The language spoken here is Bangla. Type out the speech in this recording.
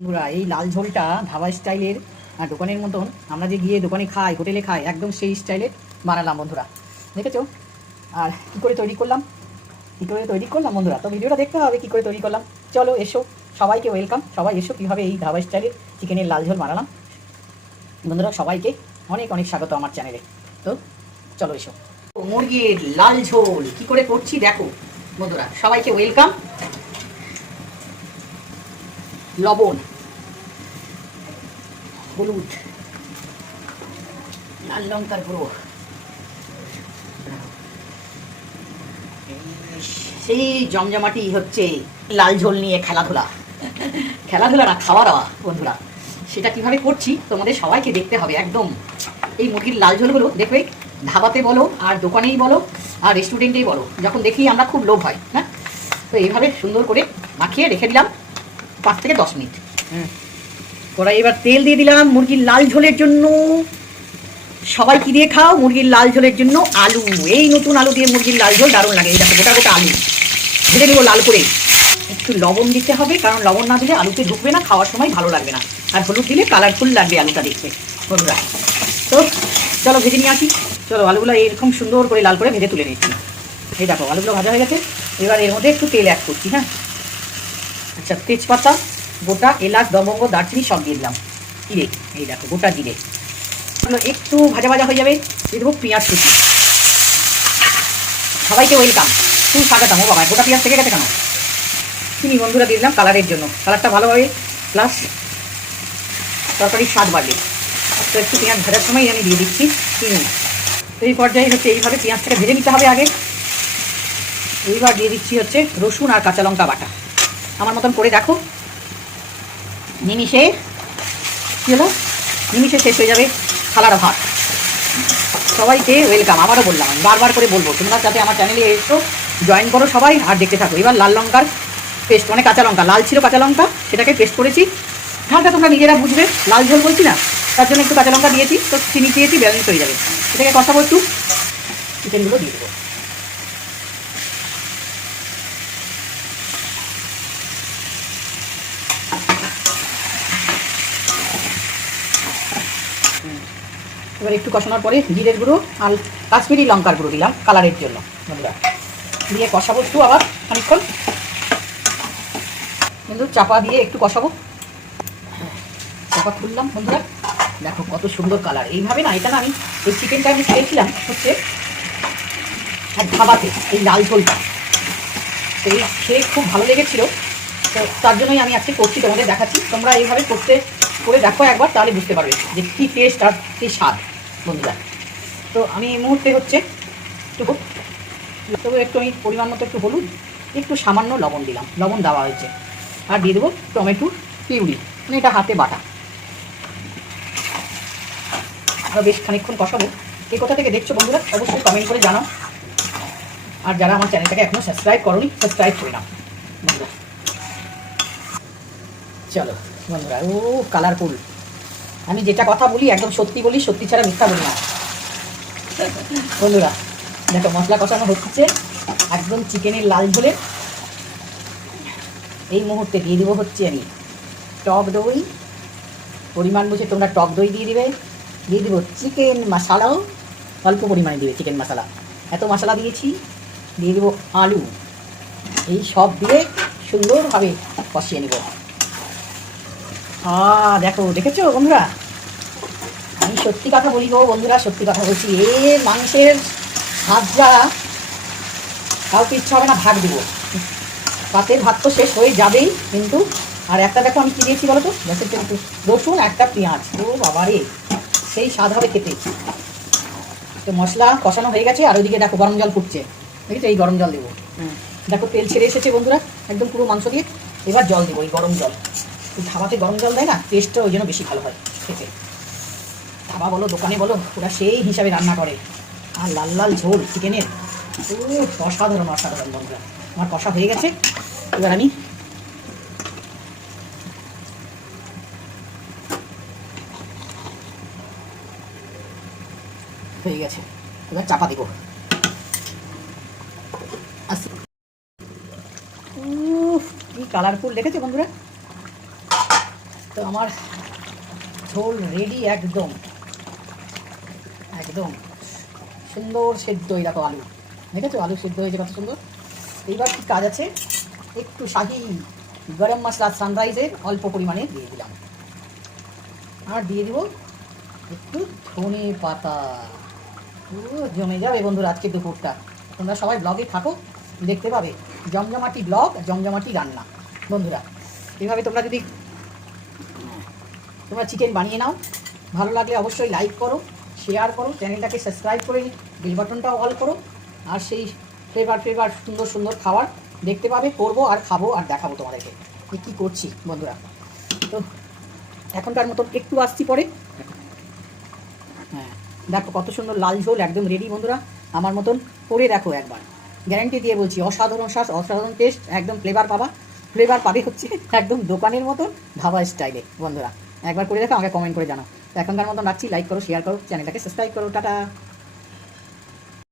বন্ধুরা এই লাল ঝোলটা ধাবা স্টাইলের দোকানের মতন আমরা যে গিয়ে দোকানে খাই, হোটেলে খাই, একদম সেই স্টাইলে বানালাম বন্ধুরা। দেখেছো? আর কী করে তৈরি করলাম বন্ধুরা, তো ভিডিওটা দেখতে হবে কী করে তৈরি করলাম। চলো এসো, সবাইকে ওয়েলকাম, সবাই এসো কীভাবে এই ধাবা স্টাইলের চিকেনের লাল ঝোল বানালাম। বন্ধুরা সবাইকে অনেক অনেক স্বাগত আমার চ্যানেলে। তো চলো এসো। মুরগির লাল ঝোল কী করে করছি দেখো বন্ধুরা, সবাইকে ওয়েলকাম। লবণ, হলুদ, লাল লঙ্কার গুঁড়ো, সেই জমজমাটি হচ্ছে লাল ঝোল নিয়ে খেলাধুলা না, খাওয়া দাওয়া বন্ধুরা। সেটা কিভাবে করছি তোমাদের সবাইকে দেখতে হবে একদম। এই মুরগির লাল ঝোলগুলো দেখবে ধাবাতে বলো আর দোকানেই বলো আর রেস্টুরেন্টেই বলো, যখন দেখি আমরা খুব লোভ হয়, হ্যাঁ। তো এইভাবে সুন্দর করে মাখিয়ে রেখে দিলাম 5 থেকে 10 মিনিট। কড়াই এবার তেল দিয়ে দিলাম মুরগির লাল ঝোলের জন্য। সবাই কি দিয়ে খাও? মুরগির লাল ঝোলের জন্য আলু। এই নতুন আলু দিয়ে মুরগির লাল ঝোল দারুণ লাগে। এই দেখো গোটা গোটা আলু ভেজে নেবো লাল করে। একটু লবণ দিতে হবে, কারণ লবণ না দিলে আলুতে ঢুকবে না, খাওয়ার সময় ভালো লাগবে না। আর হলুদ দিলে কালারফুল লাগবে আলুটা দেখতে বন্ধুরা। তো চলো ভেজে নিয়ে আসি। চলো আলুগুলো এরকম সুন্দর করে লাল করে ভেজে তুলে নিচ্ছি। এই দেখো আলুগুলো ভাজা হয়ে গেছে। এবার এর মধ্যে একটু তেল অ্যাড করছি, হ্যাঁ। আচ্ছা, তেজপাতা, গোটা এলাচ, লবঙ্গ, দারচিনি সব দিয়ে দিলাম। জিরে, এই দেখো গোটা জিরে। একটু ভাজা ভাজা হয়ে যাবে, দিয়ে দেবো পেঁয়াজ কুচি। সবাইকে ওয়েলকাম, খুব স্বাগতম। ও বাবা, গোটা পেঁয়াজ থেকে গেছে কেন? চিনি বন্ধুরা দিয়ে দিলাম কালারের জন্য, কালারটা ভালো হবে, প্লাস তরকারির স্বাদ বাড়বে। তো একটু পেঁয়াজ ভাজার সময় আমি দিয়ে দিচ্ছি চিনি। তো এই পর্যায়ে হচ্ছে এইভাবে পেঁয়াজটাকে ভেজে নিতে হবে আগে। এইবার দিয়ে দিচ্ছি হচ্ছে রসুন আর কাঁচা লঙ্কা বাটা। আমার মতন করে দেখো, নিমিষে কী হলো, নিমিষে শেষ হয়ে যাবে থালার ভাত। সবাইকে ওয়েলকাম, আবারও বললাম, আমি বারবার করে বলবো তোমরা যাতে আমার চ্যানেলে এসো, জয়েন করো সবাই আর দেখতে থাকো। এবার লাল লঙ্কার পেস্ট, মানে কাঁচা লঙ্কা, লাল ছিল কাঁচা লঙ্কা, সেটাকে পেস্ট করেছি। ঝালটা তোমরা নিজেরা বুঝবে, লাল ঝোল বলছি না, তার জন্য একটু কাঁচা লঙ্কা দিয়েছি, তো চিনি দিয়েছি, ব্যালেন্স হয়ে যাবে। এটাকে কষাবো একটু, চিকেনগুলো দিয়ে দেবো। এবার একটু কষানোর পরে জিরের গুঁড়ো আর কাশ্মীরি লঙ্কার গুঁড়ো দিলাম কালারের জন্য বন্ধুরা। দিয়ে কষাবো একটু আবার খানিকক্ষণ, কিন্তু চাপা দিয়ে একটু কষাবো। চাপা খুললাম বন্ধুরা, দেখো কত সুন্দর কালার। এইভাবে না, এটা না আমি এই চিকেনটা আমি খেয়েছিলাম হচ্ছে এক ধাবাতে, এই লাল ঝোলটা, তো এই খেয়ে খুব ভালো লেগেছিলো। তো তার জন্যই আমি আজকে করছি, তোমাদের দেখাচ্ছি। তোমরা এইভাবে করে দেখো একবার, তাহলে বুঝতে পারবে যে কী টেস্ট আর কী স্বাদ বন্ধুরা। তো আমি এই মুহূর্তে হচ্ছে একটু আমি পরিমাণ মতো একটু হলুদ, একটু সামান্য লবণ দিলাম, লবণ দেওয়া হয়েছে। আর দিয়ে দেবো টমেটোর পিউরি, মানে এটা হাতে বাটা। আরও বেশ খানিকক্ষণ কষাবো। এই কোথা থেকে দেখছো বন্ধুরা অবশ্যই কমেন্ট করে জানাও। আর যারা আমার চ্যানেলটাকে এখনও সাবস্ক্রাইব করোনি, সাবস্ক্রাইব করে নাও বন্ধুরা। চলো বন্ধুরা, ও কালারফুল। আমি যেটা কথা বলি একদম সত্যি বলি, সত্যি ছাড়া মিথ্যা বলি না বন্ধুরা। দেখো মশলা কষানো হচ্ছে একদম চিকেনের লাল ঝোলে। এই মুহূর্তে দিয়ে দেবো হচ্ছে আমি টক দই, পরিমাণ বুঝে তোমরা টক দই দিয়ে দিবে। দিয়ে দেবো চিকেন মশলাও অল্প পরিমাণে দিবে, চিকেন মশলা এত মশলা দিয়েছি। দিয়ে দেবো আলু, এই সব দিয়ে সুন্দরভাবে কষিয়ে নেব। দেখো, দেখেছো বন্ধুরা, আমি সত্যি কথা বলি গো বন্ধুরা, সত্যি কথা বলছি। মাংসের ভাতটা কাউকে ইচ্ছা হবে না ভাগ দেবো, পাতের ভাত তো শেষ হয়ে যাবেই। কিন্তু আর একটা দেখো আমি কী দিয়েছি বলো তো, রসুন, একটা পেঁয়াজ। ও বাবা রে, সেই স্বাদ হবে খেতে। তো মশলা কষানো হয়ে গেছে, আর ওইদিকে দেখো গরম জল ফুটছে, দেখেছো? এই গরম জল দেবো। দেখো তেল ছেড়ে এসেছে বন্ধুরা একদম পুরো মাংস দিয়ে। এবার জল দেবো, এই গরম জল। ধাবাতে গরম জল দেয় না, টেস্টটা ওই জন্য বেশি ভালো হয় খেতে। ধাবা বলো দোকানে বলো, ওরা সেই হিসাবে রান্না করে। আর লাল লাল ঝোল চিকেনের, ও অসাধারণ অসাধারণ বন্ধুরা। আমার কষা হয়ে গেছে, এবার আমি হয়ে গেছে, এবার চাপা দেবো। কি কালারফুল দেখেছো বন্ধুরা, তো আমার ঝোল রেডি একদম একদম সুন্দর সেদ্ধ। এই দেখো আলু, দেখেছো আলু সেদ্ধ হয়েছে কত সুন্দর। এইবার কি কাজ আছে, একটু শাহি গরম মশলা সানরাইজের অল্প পরিমাণে দিয়ে দিলাম, আর দিয়ে দিব একটু ধনে পাতা। ও জমে যাবে বন্ধুরা আজকে দুপুরটা। তোমরা সবাই ব্লগে থাকো, দেখতে পাবে জমজমাটি ব্লগ, জমজমাটি রান্না। বন্ধুরা এভাবে তোমরা যদি তোমরা চিকেন বানিয়ে নাও, ভালো লাগলে অবশ্যই লাইক করো, শেয়ার করো, চ্যানেলটাকে সাবস্ক্রাইব করে বেল বাটনটাও অল করো। আর সেই ফ্লেভার সুন্দর সুন্দর খাবার দেখতে পাবে, করবো আর খাবো আর দেখাবো তোমাদেরকে যে কী করছি বন্ধুরা। তো এখনকার মতন একটু আসছি পরে। হ্যাঁ দেখো কত সুন্দর লাল ঝোল একদম রেডি বন্ধুরা। আমার মতন করে দেখো একবার, গ্যারান্টি দিয়ে বলছি অসাধারণ শ্বাস, অসাধারণ টেস্ট, একদম ফ্লেভার পাবে হচ্ছে একদম দোকানের মতন ধাবা স্টাইলে। বন্ধুরা একবার করে দেখো, আমাকে কমেন্ট করে জানাও। তো এখনকার মতন রাখছি, লাইক করো, শেয়ার করো, চ্যানেলটাকে সাবস্ক্রাইব করো, টাটা।